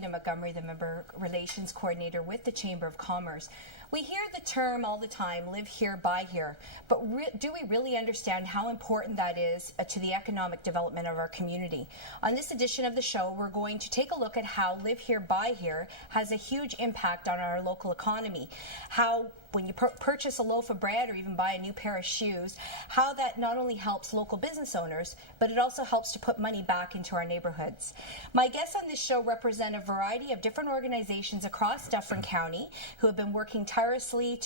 Gina Montgomery, the Member Relations Coordinator with the Chamber of Commerce. We hear the term all the time, live here, buy here, but do we really understand how important that is to the economic development of our community? On this edition of the show, we're going to take a look at how live here, buy here has a huge impact on our local economy. How when you purchase a loaf of bread or even buy a new pair of shoes, how that not only helps local business owners, but it also helps to put money back into our neighborhoods. My guests on this show represent a variety of different organizations across Dufferin County who have been working tirelessly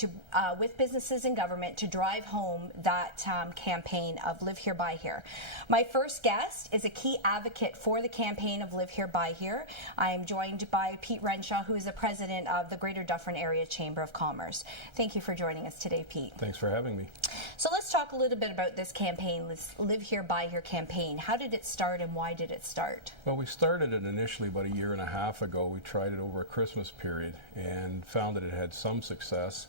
with businesses and government to drive home that campaign of Live Here, Buy Here. My first guest is a key advocate for the campaign of Live Here, Buy Here. I am joined by Pete Renshaw, who is the president of the Greater Dufferin Area Chamber of Commerce. Thank you for joining us today, Pete. Thanks for having me. So let's talk a little bit about this campaign, this Live Here, Buy Here campaign. How did it start and why did it start? Well, we started it initially about a year and a half ago. We tried it over a Christmas period and found that it had some success.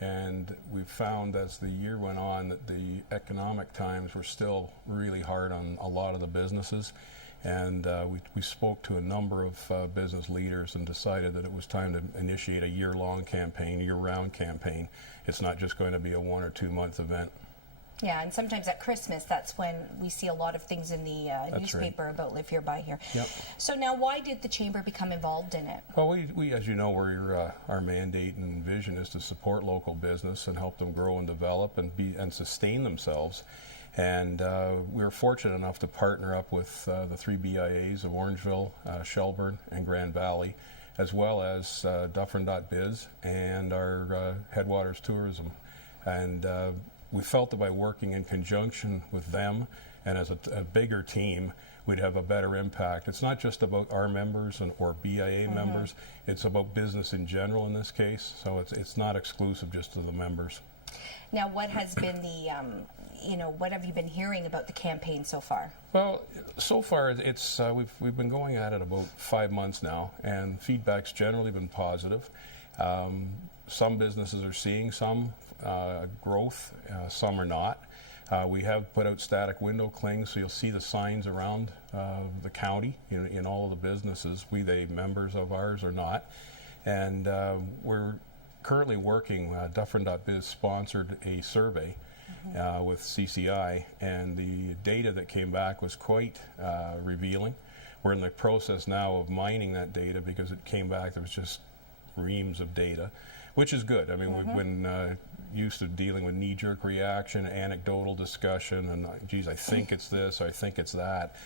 And we found as the year went on that the economic times were still really hard on a lot of the businesses. And we spoke to a number of business leaders and decided that it was time to initiate a year-long campaign, year-round campaign. It's not just going to be a 1 or 2 month event. Yeah, and sometimes at Christmas, that's when we see a lot of things in the newspaper about Live Here, Buy Here. Yep. So now, why did the Chamber become involved in it? Well, we as you know, our mandate and vision is to support local business and help them grow and develop and sustain themselves. And we were fortunate enough to partner up with the 3 BIAs of Orangeville, Shelburne, and Grand Valley, as well as Dufferin.biz and our Headwaters Tourism. And we felt that by working in conjunction with them and as a bigger team, we'd have a better impact. It's not just about our members or BIA members, it's about business in general in this case, so it's not exclusive just to the members. Now, what has been the, what have you been hearing about the campaign so far? Well, so far it's we've been going at it about 5 months now, and feedback's generally been positive. Some businesses are seeing some growth, some are not. We have put out static window clings, so you'll see the signs around the county in all of the businesses, be they members of ours or not. And we're currently working, Dufferin.biz sponsored a survey with CCI, and the data that came back was quite revealing. We're in the process now of mining that data because it came back, there was just reams of data, which is good. I mean, we've been used to dealing with knee-jerk reaction, anecdotal discussion, and geez, I think it's this, I think it's that.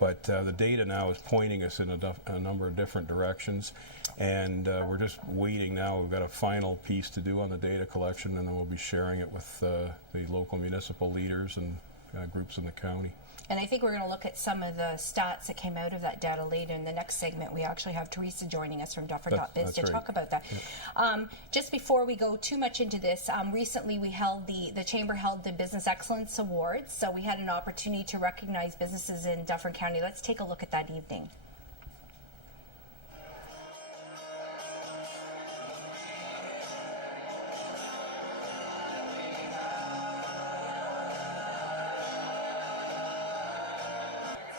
But the data now is pointing us in a number of different directions, and we're just waiting now. We've got a final piece to do on the data collection, and then we'll be sharing it with the local municipal leaders and groups in the county. And I think we're going to look at some of the stats that came out of that data later in the next segment. We actually have Teresa joining us from Dufferin.biz to talk about that. Yeah. Just before we go too much into this, recently we held the Chamber held the Business Excellence Awards, so we had an opportunity to recognize businesses in Dufferin County. Let's take a look at that evening.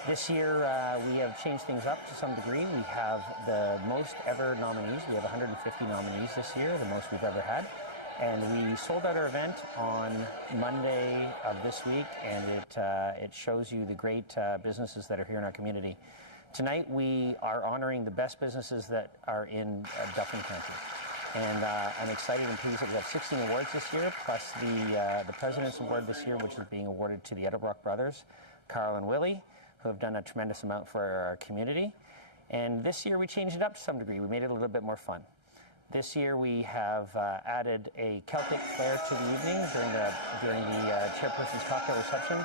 This year, we have changed things up to some degree. We have the most ever nominees. We have 150 nominees this year, the most we've ever had. And we sold out our event on Monday of this week, and it shows you the great businesses that are here in our community. Tonight, we are honoring the best businesses that are in Dufferin County. And I'm excited and pleased that we have 16 awards this year, plus the President's Award this year, which is being awarded to the Edelbrock brothers, Carl and Willie, who have done a tremendous amount for our community. And this year we changed it up to some degree. We made it a little bit more fun. This year we have added a Celtic flair to the evening during the chairperson's cocktail reception.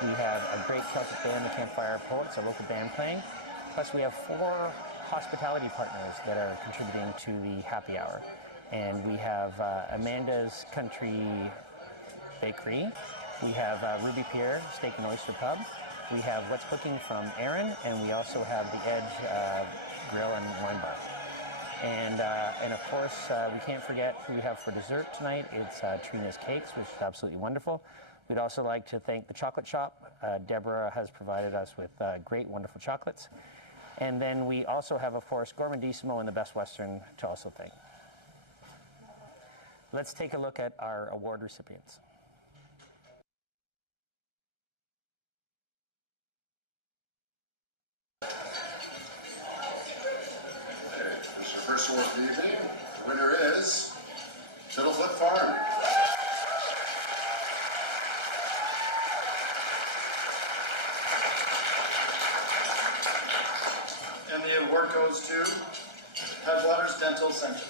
We have a great Celtic band, the Campfire Poets, a local band playing. Plus we have 4 hospitality partners that are contributing to the happy hour. And we have Amanda's Country Bakery. We have Ruby Pier Steak and Oyster Pub. We have What's Cooking from Aaron, and we also have the Edge Grill and Wine Bar. And of course, we can't forget who we have for dessert tonight. It's Trina's Cakes, which is absolutely wonderful. We'd also like to thank the chocolate shop. Deborah has provided us with great, wonderful chocolates. And then we also have, of course, Gourmandissimo and the Best Western to also thank. Let's take a look at our award recipients. This is your first award of the evening. The winner is Fiddlefoot Farm. And the award goes to Headwaters Dental Center.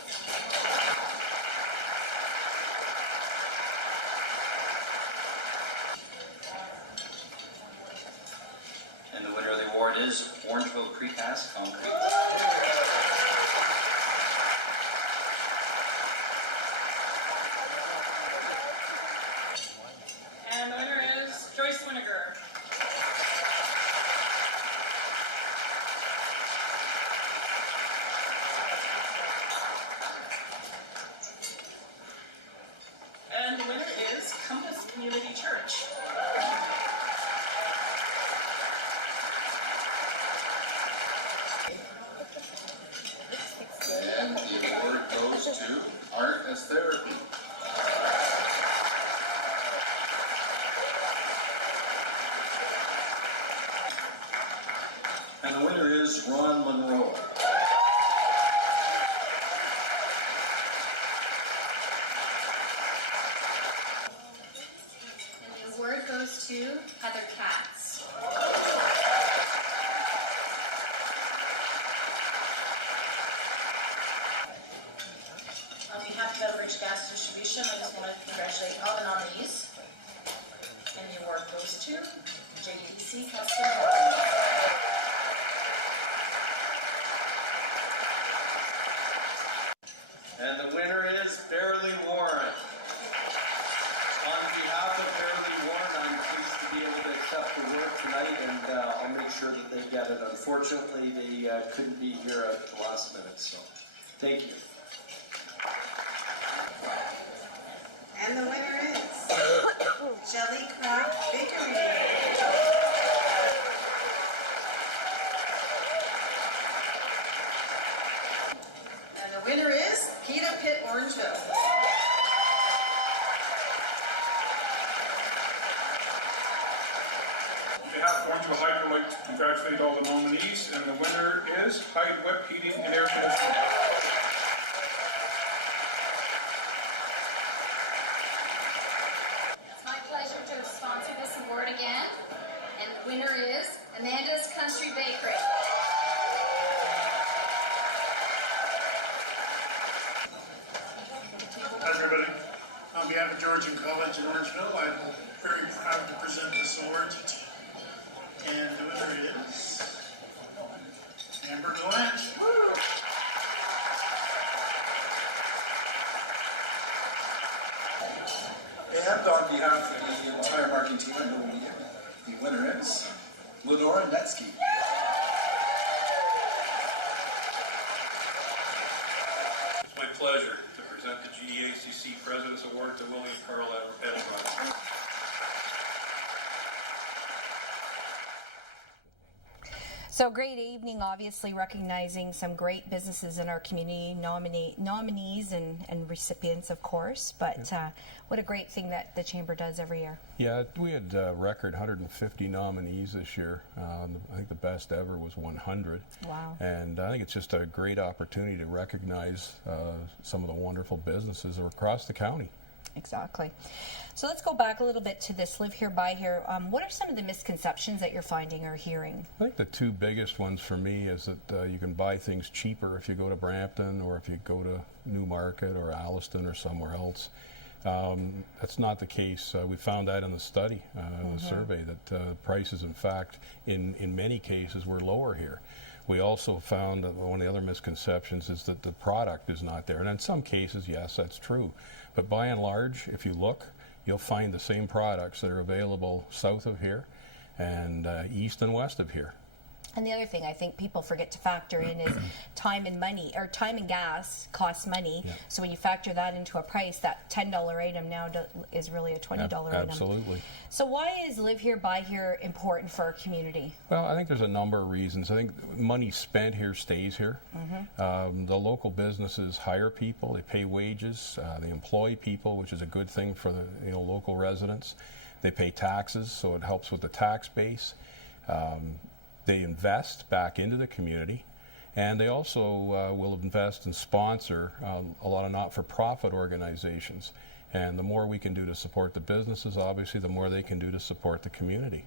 And the winner of the award is Orangeville Precast Concrete. And the winner is Joyce Winiger. And the winner is Compass Community Church. And the award goes to Art as Therapy. And the winner is Ron Monroe. And the award goes to Heather Katz. On behalf of Beverage Gas Distribution, I just want to congratulate all the nominees. And the award goes to GDACC Customer. And the winner is Beverly Warren. On behalf of Beverly Warren, I'm pleased to be able to accept the award tonight, and I'll make sure that they get it. Unfortunately, they couldn't be here at the last minute, so thank you. And the winner is Jelly Craft Bakery. And the winner is Pita Pit Orangeville. On behalf of Orangeville Hydro, I'd like to congratulate all the nominees, and the winner is Hyde Wet Heating and Air Conditioning. It's my pleasure to sponsor this award again. And the winner is Amanda's Country Bakery. Hi, everybody. On behalf of Georgian College in Orangeville, I'm very proud to present this award. And the winner is Amber Gallant. And on behalf of the entire marketing team at Noble Media, the winner is Lenora Netsky. It's my pleasure to present the GDACC President's Award to William Carl Edelbrock. So great evening, obviously recognizing some great businesses in our community, nominees and recipients, of course. But what a great thing that the Chamber does every year. Yeah, we had a record 150 nominees this year. I think the best ever was 100. Wow. And I think it's just a great opportunity to recognize some of the wonderful businesses across the county. Exactly. So let's go back a little bit to this live here, buy here. What are some of the misconceptions that you're finding or hearing? I think the two biggest ones for me is that you can buy things cheaper if you go to Brampton or if you go to Newmarket or Alliston or somewhere else. That's not the case. We found that in the study, the survey, that prices, in fact, in many cases were lower here. We also found that one of the other misconceptions is that the product is not there. And in some cases, yes, that's true. But by and large, if you look, you'll find the same products that are available south of here and east and west of here. And the other thing I think people forget to factor in is time and money, or time and gas costs money. Yeah. So when you factor that into a price, that $10 item now is really a $20 item. Absolutely. So why is Live Here, Buy Here important for our community? Well, I think there's a number of reasons. I think money spent here stays here. The local businesses hire people, they pay wages, they employ people, which is a good thing for the local residents. They pay taxes, so it helps with the tax base. They invest back into the community, and they also will invest and sponsor a lot of not-for-profit organizations. And the more we can do to support the businesses, obviously, the more they can do to support the community.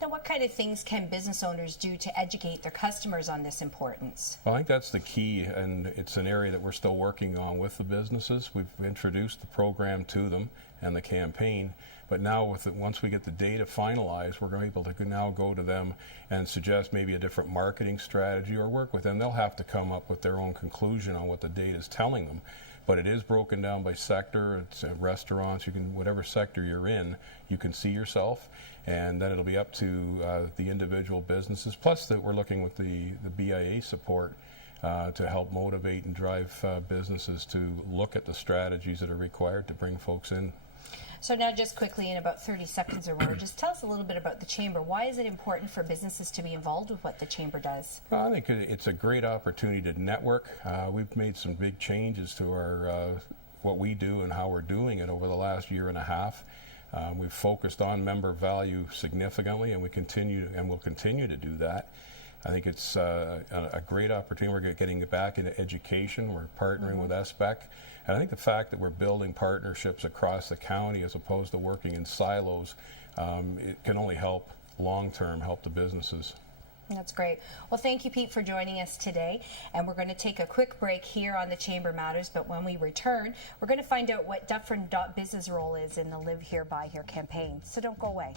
Now, what kind of things can business owners do to educate their customers on this importance? Well, I think that's the key, and it's an area that we're still working on with the businesses. We've introduced the program to them and the campaign, but now once we get the data finalized, we're going to be able to now go to them and suggest maybe a different marketing strategy or work with them. They'll have to come up with their own conclusion on what the data is telling them. But it is broken down by sector. It's restaurants. You can, whatever sector you're in, you can see yourself, and then it'll be up to the individual businesses. Plus, that we're looking with the BIA support to help motivate and drive businesses to look at the strategies that are required to bring folks in. So now, just quickly, in about 30 seconds or more, just tell us a little bit about the Chamber. Why is it important for businesses to be involved with what the Chamber does? Well, I think it's a great opportunity to network. We've made some big changes to our what we do and how we're doing it over the last year and a half. We've focused on member value significantly, and we continue and will continue to do that. I think it's a great opportunity. We're getting back into education. We're partnering with SBEC. And I think the fact that we're building partnerships across the county as opposed to working in silos, it can only help long-term, help the businesses. That's great. Well, thank you, Pete, for joining us today. And we're going to take a quick break here on the Chamber Matters, but when we return, we're going to find out what Dufferin.Biz's role is in the Live Here, Buy Here campaign. So don't go away.